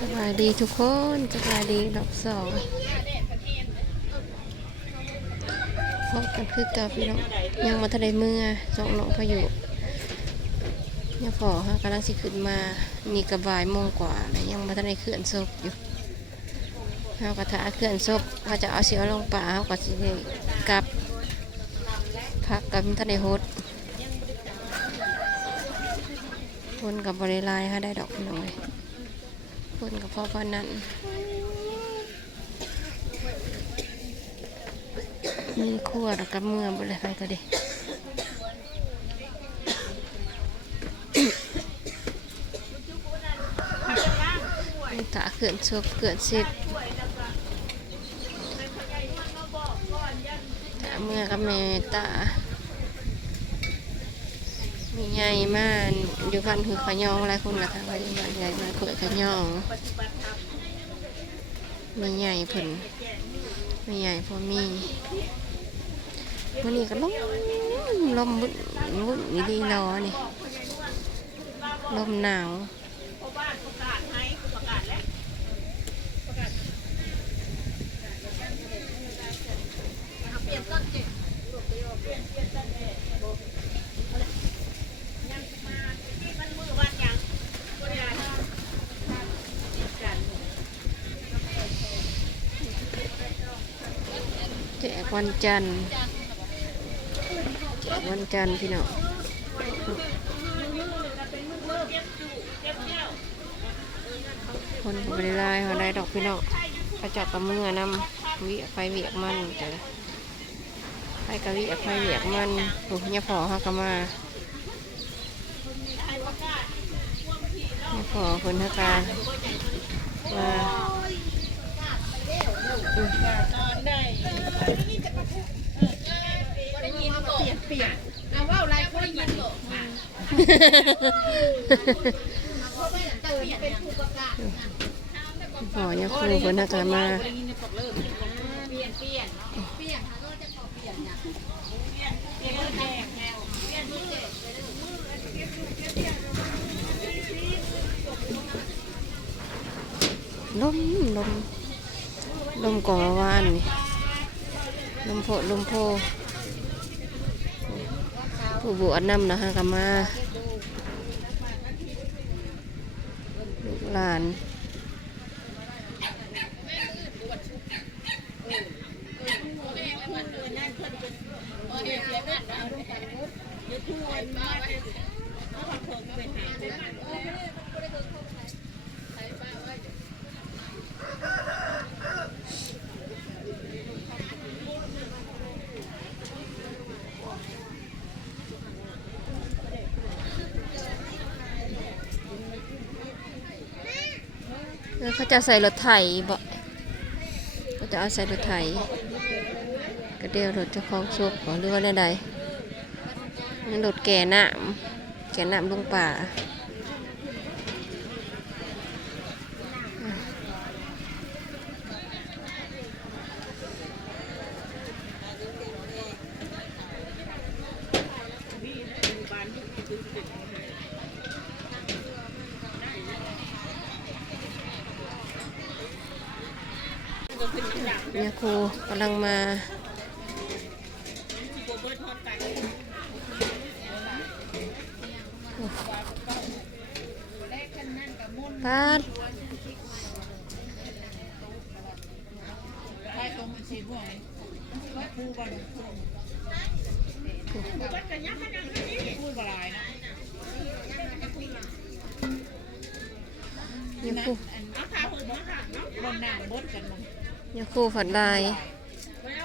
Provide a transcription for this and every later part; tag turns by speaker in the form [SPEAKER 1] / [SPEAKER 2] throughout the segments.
[SPEAKER 1] สบายดีทุกคนสบายดีรอบสองพบกันคือกับพี่น้องยังมาทะเลเมื่อสองน้องพายุยังพอฮะกำลังสิขึ้นมามีกระบายโมงกว่าแล้วยังมาทะเลเคลื่อนศพอยู่เรากระถาเคลื่อนศพเขาจะเอาเสียวลงป่าเขาก็สิกลับพักกับทะเลโฮดคนกับบริลายฮะได้ดอกน้อง เลยคนกับพ่อพ่อนั้นมีขวแล้วกับเมื่อบุเลยไปก็ดีตาเขื่อนชบเขื่อนสิบตาเมื่อกับแม่ตา มีใหญ่มากอยู่พันคือขยองหลายคนกับทางไปอยู่บ้านใหญ่มาเขื่อขยองมีใหญ่เพิ่นมีใหญ่พอมีวันนี้ก็ลมลมวุ่นวุ่นอีดีรอนี่ลมหนาว แจกวันจันทร์แจกวันจันทร์พี่น้องคนก็บริไลเขาได้ดอกพี่น้องกระจัดกับมือนำวิไฟเวียกมันจะไปกะวิไฟเวียกมันโอ้ยเนี่ยพอฮักมาเนี่ยพอคนฮักกามาอืม
[SPEAKER 2] เอาว่าอะไรก็ได้ยินหรอกตื่นเป็นผู้ประกาศ
[SPEAKER 1] พอเนี่ยครูคนฮักกามา
[SPEAKER 2] เปลี่ยนเปลี่ยนเปลี่ยนเขาก็จะขอเปลี่ยนนะเปลี่ยนแม่แนวเปลี่ยนที่เจ็ด
[SPEAKER 1] ลมลมลมก่อวานนี่ลมโพลมโพ ผู้บวชนำนะฮะกมาลูกหลาน เขาจะใส่รถไถบ่เขาจะเอาใส่รถไถกระเดียวรถจะคล้องซุกหรือว่าใดๆนั่นรถแก่น้ำแก่น้ำลงป่า เนี่ยครูกำลังมาปาด
[SPEAKER 2] ใครตรงสีม่วงผู้บอลพูดบลายนะ
[SPEAKER 1] เนี่ยครู
[SPEAKER 2] เอาขาผมมาขังเนาะบนหนังบดกันมั้ง
[SPEAKER 1] เนี่ยครูฝันลาย
[SPEAKER 2] ไม่เอ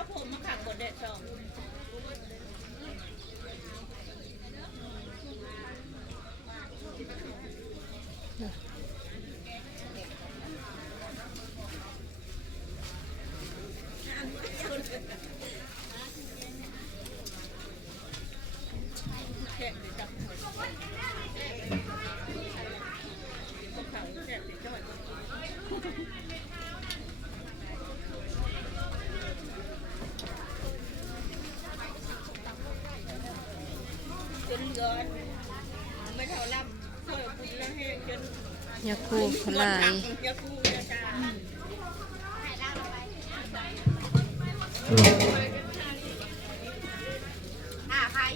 [SPEAKER 2] า ผมมาขังบนเด็ดสองจนเกินไม่เท่ารับช่วยคุณแล้วให้จน
[SPEAKER 1] เนี่ยผู้พลาย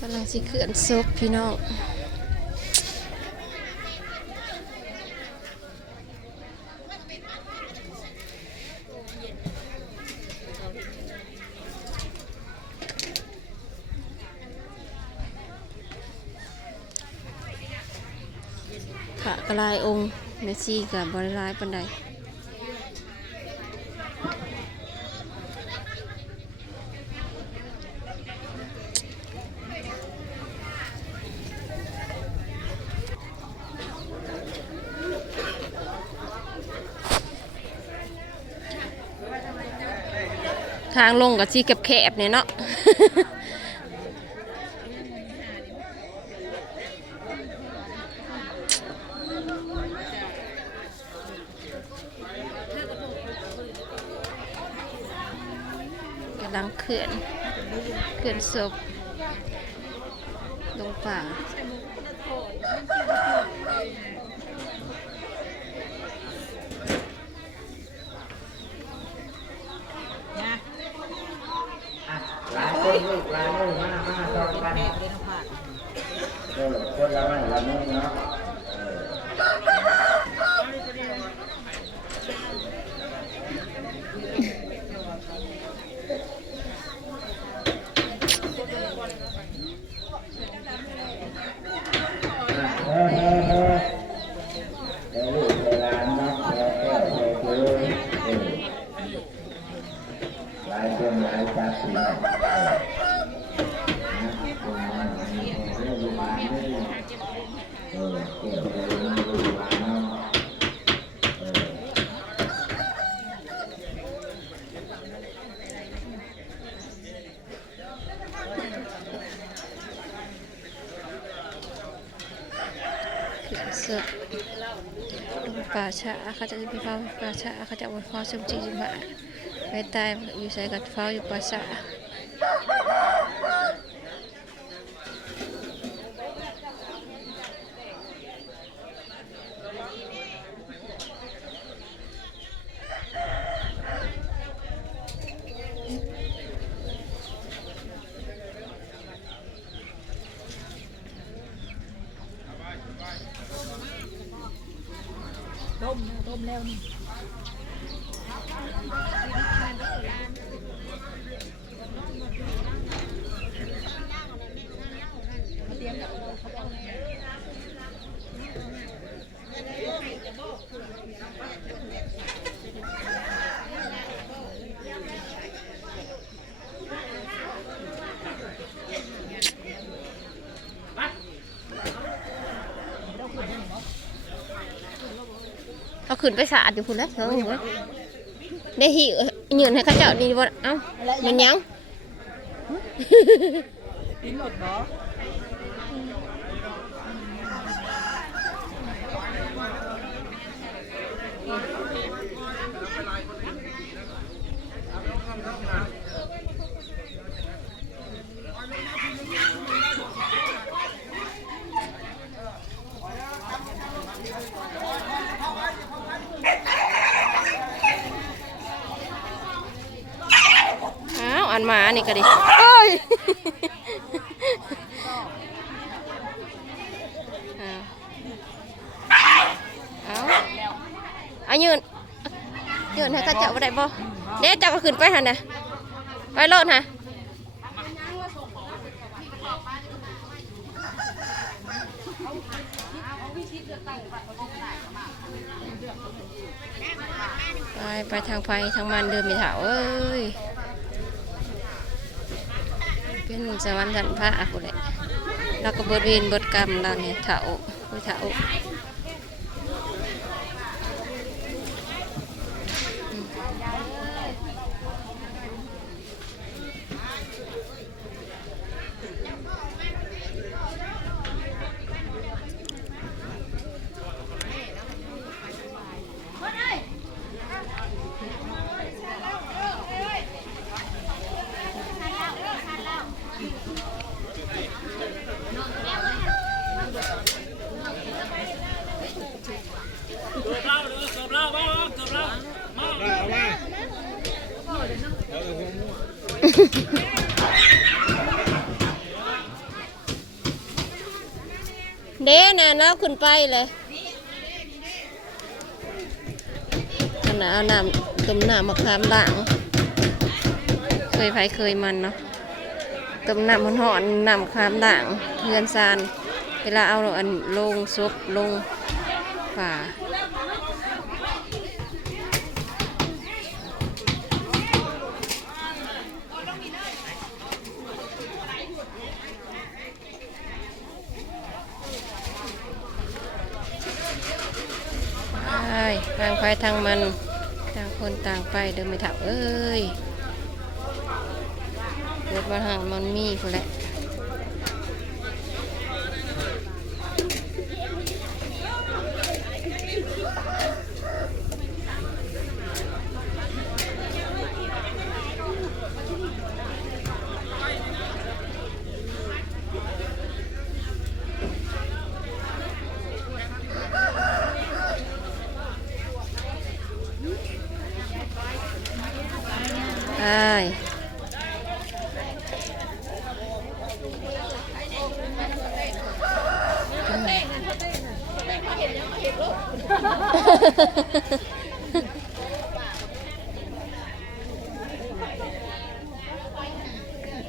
[SPEAKER 1] กำลังสิเขื่อนซบพี่น้อง พระกระลายองค์เมซี่กับบริลายปันใดทางลงกับที่แคบๆเนี่ยเนาะำลังเขื่อนเขื่อนศพลงป่า
[SPEAKER 3] หลายคนลูกหลายมือมามาตอนกันเออคนละมันละมือเนาะเออเออเออเออเดี๋ยวลูกเดี๋ยวหลานเนาะเดี๋ยวแก้วเดี๋ยวคือเออ หลายคนหลายจักรีนะคนมาเรียนรู้มาเรื่อยเออเกี่ยวกับเรื่องรู้มาเนาะเออ
[SPEAKER 1] เขื่อน ศพลงป่าช้าเขาจะไปเฝ้าป่าช้าเขาจะวันเฝ้าสมจริจิมาไปตายอยู่ใส่กับเฝ้าอยู่ป่าช้า
[SPEAKER 2] ต้ มต้มแล้วนี่
[SPEAKER 1] ขึ้นไปสาดอยู่พุ่นแล้วเฮ้ยเว้ยได้หิเหยื่อให้เขาเจ้านี่บ่เอ้ามันยัง
[SPEAKER 2] กินหมดเนาะ
[SPEAKER 1] อันหมานี่ก็ดิเอ้ยอ้าวเอาเอายืนยืนให้เขาเจ้าบ่ได้บ่เดี๋ยวเจ้าก็ขึ้นไปหั่นน่ะไปโลดฮะไปไปทางไฟทางมันเดินไปเถาเอ้ย เป็นสวรรค์สันพระกูเลยแล้วก็บทเวนบทกรรมเราเนี่ยเถาผู้เถา เด้น่ะน้าขึ้ไปเลยขณะเอาน้ำต้มน้ำมะขามด่าง เคยไผเคยมันเนาะต้มน้ำมันหอนน้ำขามด่างเทือนซาน เวลาเอาอันลงซุบลงฝ่า ทางไปทางมัน ต่างคนต่างไปเดินไม่ถักเอ้ยรถมาหางมันมีคนแหละ ใช่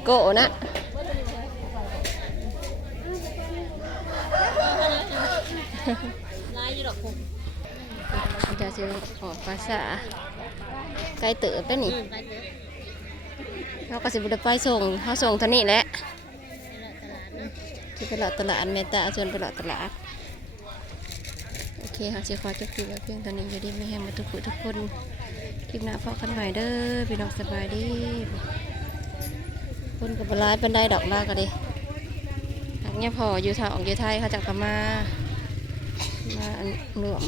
[SPEAKER 1] โกนะ
[SPEAKER 2] ลายอยู่ดอกผม
[SPEAKER 1] มันจะซื้อออกภาษาไกลเต๋อไปนี่
[SPEAKER 2] เถอะ
[SPEAKER 1] เขาก็สิบุไดไปส่งเขาส่งท่านี้แหละ
[SPEAKER 2] ไปเลาะตลาดนะ
[SPEAKER 1] ที่ไปเลาะตลาดเมตาชวนไปเลาะตลาด เคค่ะสิขอจะคลิปไว้เพียงเท่านี้อยู่ดีไม่แห้งมาทุกคนทุกคนคลิปหน้าพอกันใหม่เด้อพี่น้องสบายดีคนกับร้ายเป็นได้ดอกลากกันดิหากเนี่ยพออยู่ทางออกอยู่ไทยเขาจะกลับมามาอันรวม